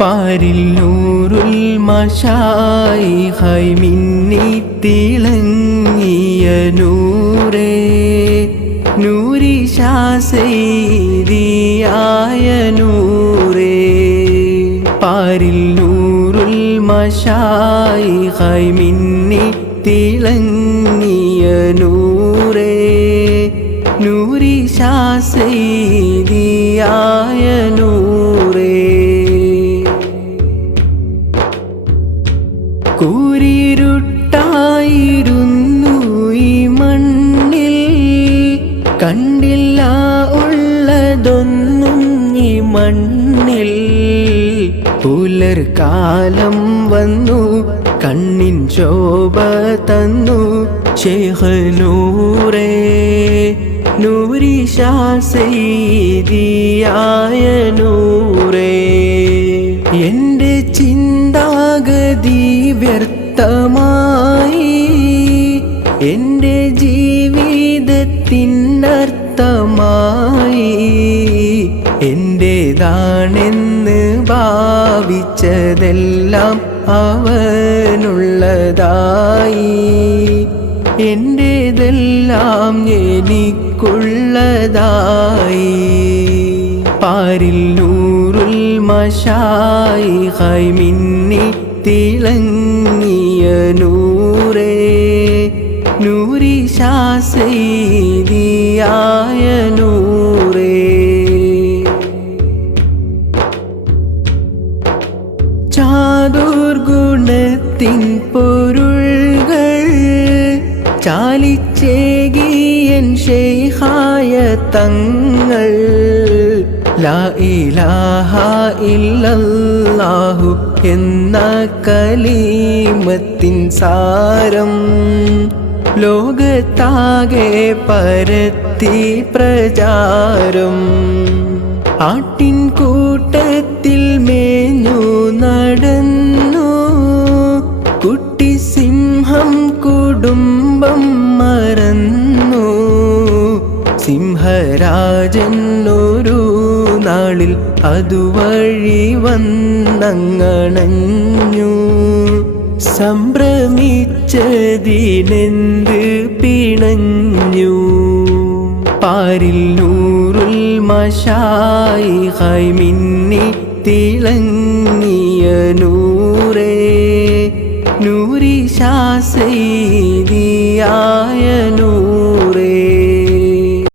പാരിൽ നൂറുൽ മശായിഖായി മിന്നിത്തിളങ്ങിയ നൂറേ, നൂരിശ സയ്യിദിയായ നൂറേ. പാരിൽ നൂറുൽ മശായിഖായി മിന്നിത്തിളങ്ങിയ നൂറേ, നൂരിശ സയ്യിദിയായ നൂറേ. കൂരിരുട്ടായിരുന്നു ഈ മണ്ണിൽ, കണ്ടില്ല ഉള്ളതൊന്നും ഈ മണ്ണിൽ. പുലർക്കാലം വന്നു കണ്ണിൻ ശോഭ തന്നു ശൈഖ് നൂറേ, നൂരിശ സയ്യിദിയായ നൂറേ. എൻ്റെ ചിന്താഗതി വ്യർത്ഥമായി, എൻ്റെ ജീവിതത്തിനർത്ഥമായി. എൻ്റേതാണെന്ന് ഭാവിച്ചതെല്ലാം അവനുള്ളതായി, എൻ്റേതെല്ലാം എനിക്കുള്ളതായി. പാരിൽ നൂറുൽ മശായിഖായി മിന്നിത്തിളങ്ങിയ നൂറേ, നൂരിശ സയ്യിദിയായ നൂറേ. ചാതുർഗുണത്തിൻ പൊരുൾകൾ ചാലിച്ചേകിയൻ ശൈഖായ തങ്ങൾ. ലാ ഇലാഹ ഇല്ലല്ലാഹു എന്ന കലിമത്തിൻ സാരം ലോകത്താകെ പരത്തി പ്രചാരം. ആട്ടിൻ കൂട്ടത്തിൽ മേഞ്ഞു നടന്നു കുട്ടി സിംഹം കുടുംബം മറന്നു. സിംഹരാജൻ ഒരു നാളിൽ അതുവഴി വന്നങ്ങണഞ്ഞു. സംഭ്രമിച്ചതിനെന്ത് പിണഞ്ഞു. പാരിൽ നൂറുൽ മശായിഖായി മിന്നിത്തിളങ്ങിയ നൂറേ, നൂരിശ സയ്യിദിയായ